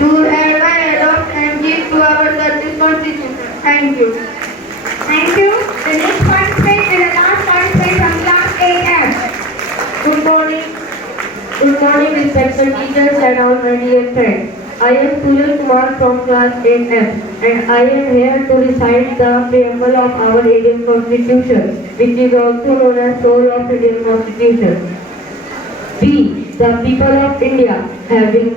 to hereby adopt and give to ourselves this Constitution. Thank you. Thank you. The next participant and the last participant from class 8F. Good morning. Good morning, respected teachers and all my dear friends. I am Surya Kumar from class 8F and I am here to recite the preamble of our Indian Constitution, which is also known as soul of Indian Constitution. We, the people of India, having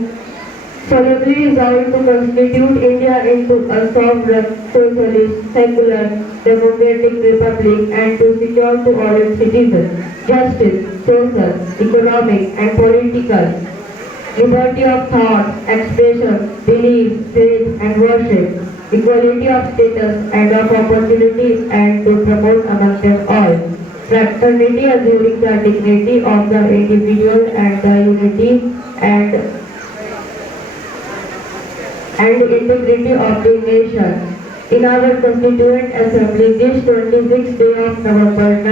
solemnly resolved to constitute India into a sovereign, socialist, secular, democratic republic and to secure to all its citizens justice, social, economic and political, liberty of thought, expression, belief, faith and worship, equality of status and of opportunity and to promote among them all, fraternity assuring the dignity of the individual and the unity and integrity of the nation. In our Constituent Assembly this 26th day of November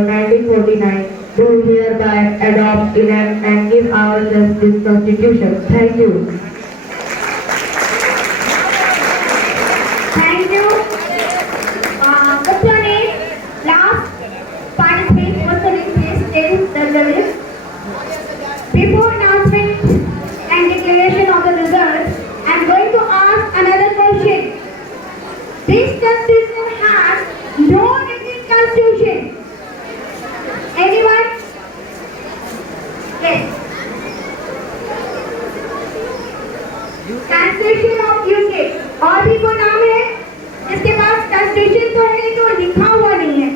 1949, do hereby adopt, enact and give ourselves this Constitution. Thank you. Thank you. What's your name? Last participant, what's your name? Please tell the judges. Before announcement and declaration of the results, I'm going to ask another question. This constitution has no written constitution. Anyone? Yes. Constitution of UK. और भी कोई नाम है जिसके पास constitution तो है लेकिन वो लिखा हुआ नहीं है?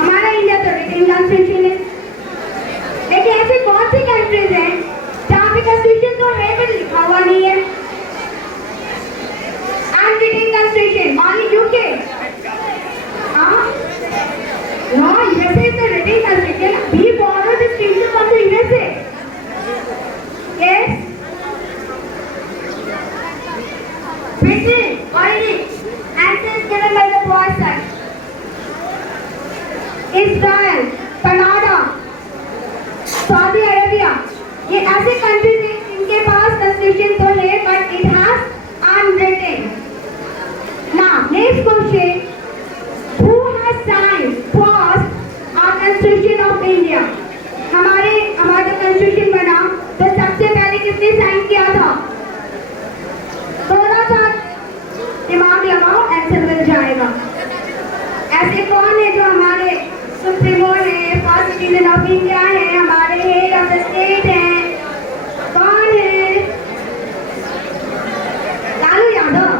हमारा इंडिया तो written constitution है, लेकिन ऐसे बहुत सी कंट्रीज हैं जहाँ पे constitution तो है पर लिखा हुआ नहीं है. Unwritten constitution, only UK. Huh? No, USA is the written constitution. We borrowed the constitution from the USA. Yes. Britain, origin, answers given by the person. Israel, Canada, Saudi Arabia. ये ऐसे countries हैं जिनके पास constitution तो है but it has unwritten. Now, next question. Who has signed first our Constitution of India? हमारा constitution बना तो सबसे पहले किसने साइन किया था? थोड़ा सा दिमाग लगाओ, आंसर मिल जाएगा. ऐसे कौन है जो हमारे सुप्रीमो है, फर्स्ट सिटीजन ऑफ इंडिया है, हमारे हेड ऑफ द स्टेट है? कौन है? लालू यादव.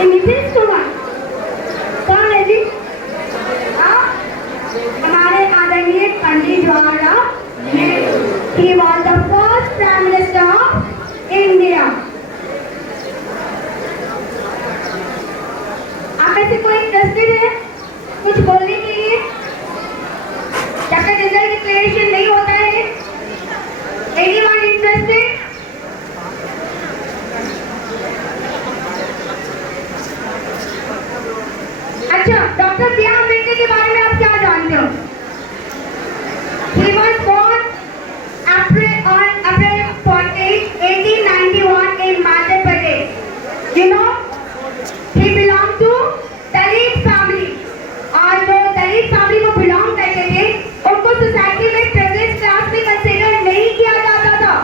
ये नीतीश कुमार. कौन है जी? हमारे आदरणीय Pandit Jawaharlal Nehru. He was the first Prime Minister of India. आप में से कोई इंटरेस्टेड है कुछ बोलने के लिए? जब तक रिजल्ट डिक्लेरेशन नहीं होता है, anyone interested? अच्छा, डॉक्टर बी आर अम्बेडकर के बारे में आप क्या जानते हो? He was born on April 14, 1891 in Madhya Pradesh. You know, he belonged to Dalit family. और जो दलित फैमिली को बिलोंग करते थे, उनको सोसाइटी में प्रिविलेज क्लास में कंसीडर नहीं किया जाता था.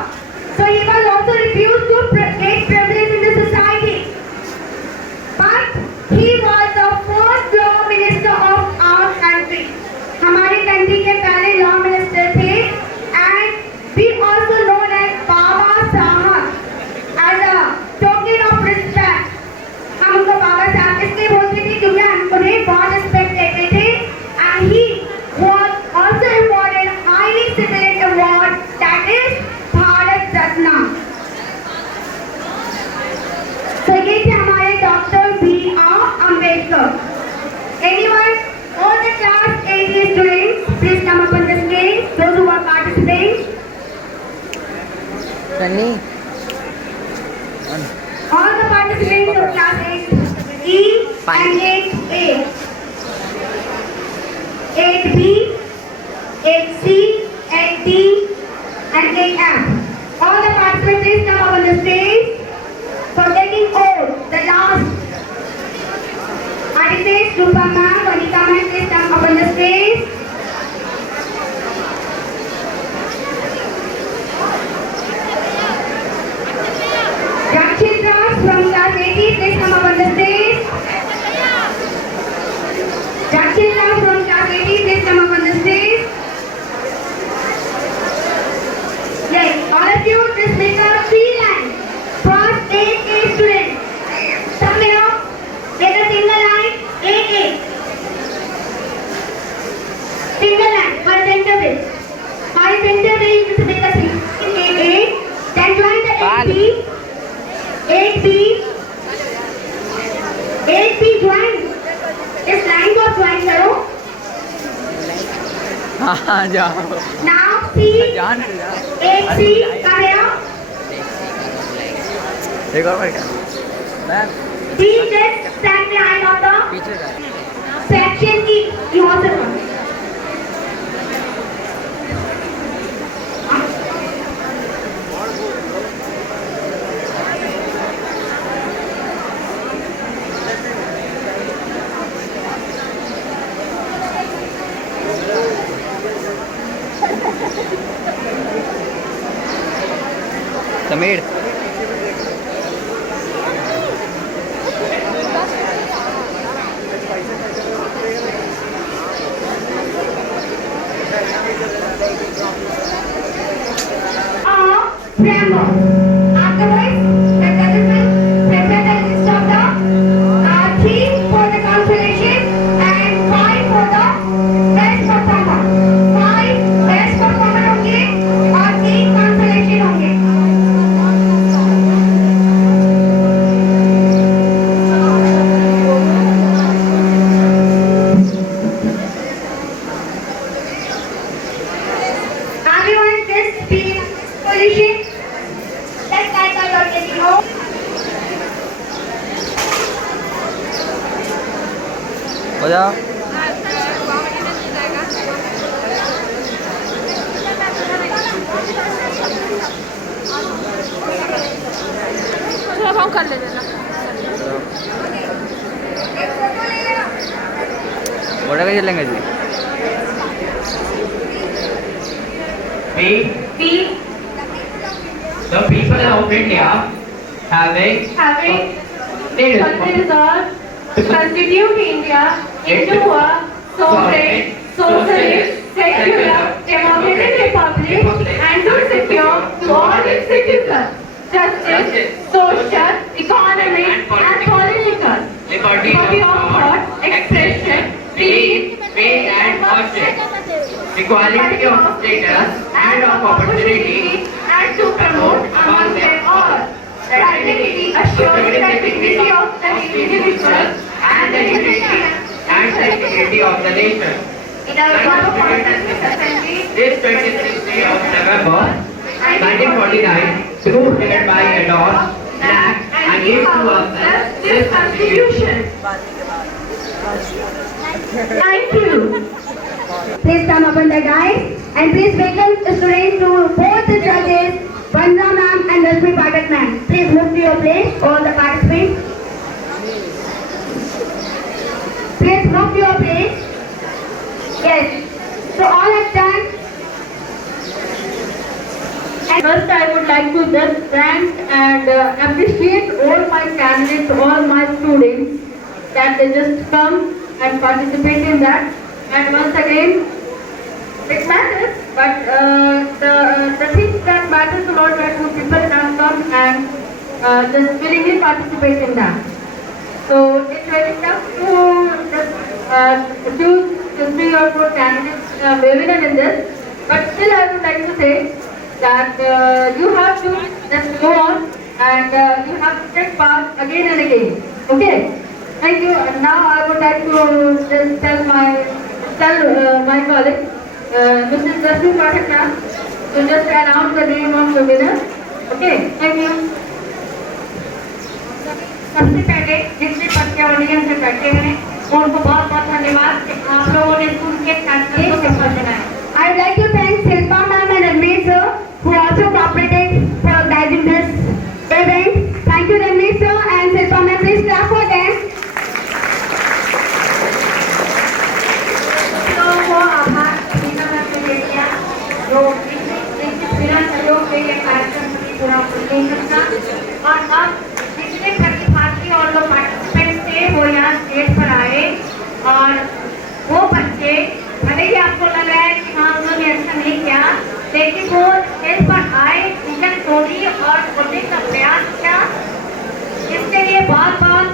So he was also refused to get privilege in the society. But he was the first law minister of our country. हमारे कंट्री के पहले लॉ मिनिस्टर थे. And we also known as बाबा साहब. As a token of respect, हम उनको बाबा साहब इसलिए बोलते थे क्योंकि हम उन्हें बहुत रिस्पेक्ट देते थे. And he was also awarded highly civilized award, that is Bharat Ratna. तो ये थे हमारे doctor B R Ambedkar. Anyone? All the class 8 students, please come up on the stage. Those who are participating. Sunny. All the participants of class 8E and 8A, 8B, 8C, 8D and 8F. All the participants please come up on the stage for taking oath. The last artists, Rupa ma'am, Monica ma'am, please come up on the stage. Rakshit Raj from class 80, please come up on the stage. Rakshit Raj from class 80, please come up on the stage. Yes, all of you, just make a free line. First 8A students. Some may not make a single line, 8A. Single line, horizontal way. Horizontal way, you just make a single 8A. Then join the 8B. 8B, 8B join. इस line को join करो. हाँ जाओ. Now C, जान 8C, come here. एक और क्या? मैं C, just stand behind on the पीछे जा. section key. You also come. Sameer. Preamble. Afterwards, the judges will prepare the list of the 3 for the consolation and 5 for the best performer. 5 best performer होंगे और 3 consolation होंगे. Everyone just be in position. Let's start by your taking जाओ। थोड़ा बहुत कर ले लेना। बड़ा कैसे चलेंगे जी? We, the people of India, having resolved to constitute India into a sovereign, socialist, secular, democratic republic and to secure to all its citizens justice, social, economic and political liberty of thought, expression, belief, faith and worship, equality of status and of opportunity and to promote among them all fraternity, assuring the dignity of the individual and the integrity of the nation. In our Constitutional Assembly, this 23rd day of November 1949, through hereby endorsed, enact and give to us this Constitution. Thank you. Please come up on the dais and please welcome the students to both the judges, Vandana ma'am and Rashmi Pathak ma'am. Please move to your place, all the participants. Please move to your place. Yes. So all have done. First, I would like to just thank and appreciate all my candidates, all my students that they just come and participate in that. And once again, it matters, but the thing that matters a lot that people have come and just willingly participate in that. So it's very tough to just choose the 3 or 4 candidates winner in this, but still I would like to say that you have to just go on and you have to take part again and again. Okay? Thank you. And now I would like to just tell my colleague, Mrs. Rashmi Pathak ma'am, to just announce the name of the winner. Okay? Thank you. सबसे पहले जितने बच्चे audience में बैठे हैं उनको बहुत बहुत धन्यवाद कि आप लोगों ने सुन के कार्यक्रम को सफल बनाया। I would like to thank Shilpa ma'am and Ranveer sir who also cooperated for organizing this event. Thank you Ranveer sir and Shilpa ma'am. Please clap for them. तो वो आभार मीना मैम ने दे दिया जो बिना सहयोग के ये कार्यक्रम पूरा हो नहीं सकता। और अब जितने प्रतिभागी और जो पार्टिसिपेंट थे वो यहाँ स्टेज पर आए और वो बच्चे भले ही आपको लग रहा है कि हाँ उन्होंने अच्छा नहीं किया, लेकिन वो स्टेज पर आए, विजन तोड़ी और बोलने का प्रयास किया, इसके लिए बहुत बहुत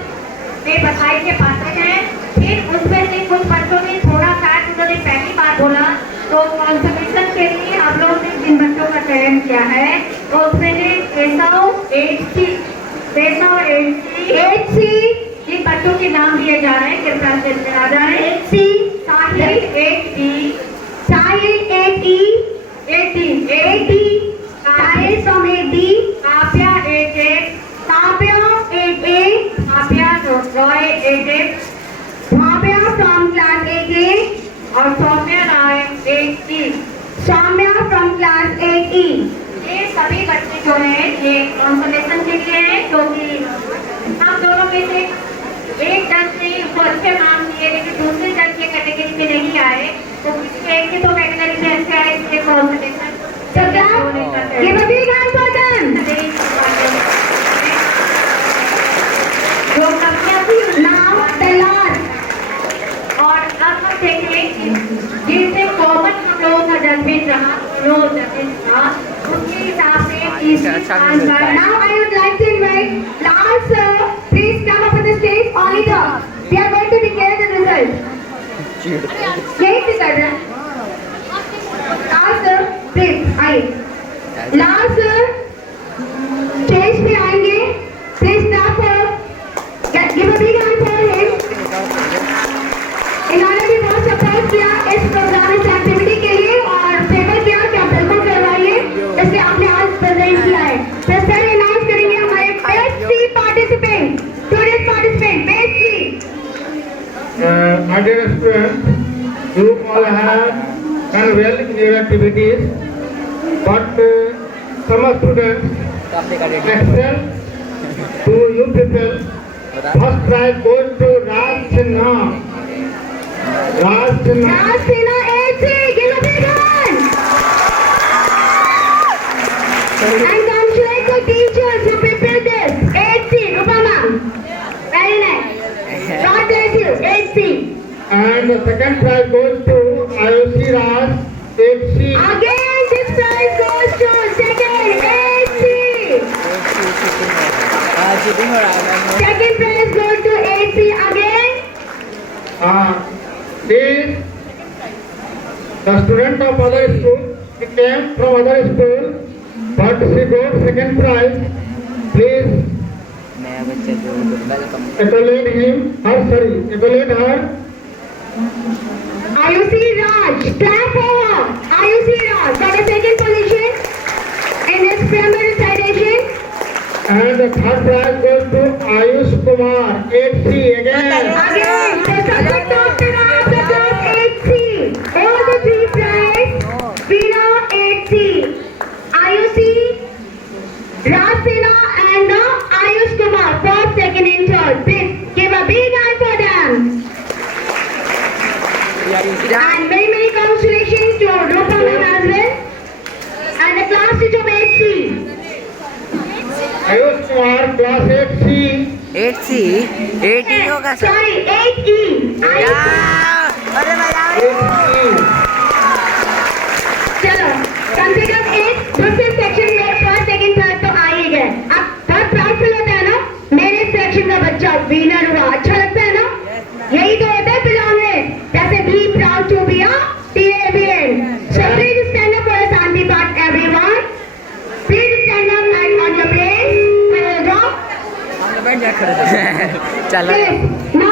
वे बधाई के पात्र हैं। फिर उसमें से कुछ बच्चों ने थोड़ा शायद उन्होंने पहली बार बोला, तो कॉन्सर्वेशन के लिए आप लोगों ने जिन बच्चों का चयन किया है तो उसमें से जिन बच्चों के नाम दिए जा रहे हैं कृपया से आ जाए। साहिल 8E, Sahish from 8D, Kavya 8A, Kavya Roy 8A Bhavya from class 8A, और सौम्या राय 8E। Soumya from class 8E. ये सभी बच्चे जो हैं ये कॉन्सोलेशन के लिए हैं, क्योंकि हम दोनों में से एक जज ने वो अच्छे मार्क्स दिए लेकिन दूसरे जज के कैटेगरी में नहीं आए, तो किसी एक ही तो कैटेगरी में अच्छे आए, इसलिए consolation. So clap, give a big hand for them. जो कवियाँ थी Now the last. और अब हम देखेंगे कि जिनसे कॉमन हम लोगों का जजमेंट रहा, जो जजमेंट था उसके हिसाब से Now I would like to invite Lal sir. Please come up on the stage. Only the we are going to declare the result. यही से कर रहे हैं। Lal sir, please आइए। Lal sir स्टेज पे आएंगे। Please clap for. Give a big hand for him. इन्होंने भी बहुत सपोर्ट किया इस प्रोग्राम इस एक्टिविटी के लिए और फेवर किया कि आप बिल्कुल करवाइए, इसलिए आपने आज प्रेजेंट किया है। तो सर अनाउंस करेंगे हमारे best 3 participant, student participant best 3। My dear students, you all have done well in your activities, but some students तो आपने का date excel to you people. First prize goes to Raj Sinha. Raj Sinha. Raj Sinha AC, give a big hand. And congratulate the teachers who prepared this. 8C, Rupama. Very nice. God bless you. 8C. And the second prize goes to IOC Raj 8C. Again, this prize goes to second 8C. Cheating हो रहा है ma'am Second prize goes to 8C again. This the student of other school. He came from other school, but she got second prize. Please नया बच्चा जो welcome accolade him. Accolade her. IUC Raj, clap for her. IUC Raj got a second position in his primary recitation. And the third prize goes to Ayush Kumar 8C again. Again, the subject of the class 8C. All the three prize winner 8C. IUC, Raj Sinha and Ayush Kumar, first, second and third. Please give a big hand for them. And many, many congratulations to Rupa ma'am as well. And the class teacher of 8C. Ayush Kumar class 8C. 8C 8 होगा sir Sorry, 8E. अरे भाई 8C. चलो कम से कम एक दूसरे section में first second third तो आ ही गए. अब थर्ड प्राइज मिल होता है ना, मेरे सेक्शन का बच्चा विनर हुआ, अच्छा लगता है ना? यही तो होता है बिलोंगिंग. जैसे be proud to be a TABN. So please stand up for a Shanti Path, everyone. Please stand up and on your place. Drop. बैठ जा खड़े चल Please.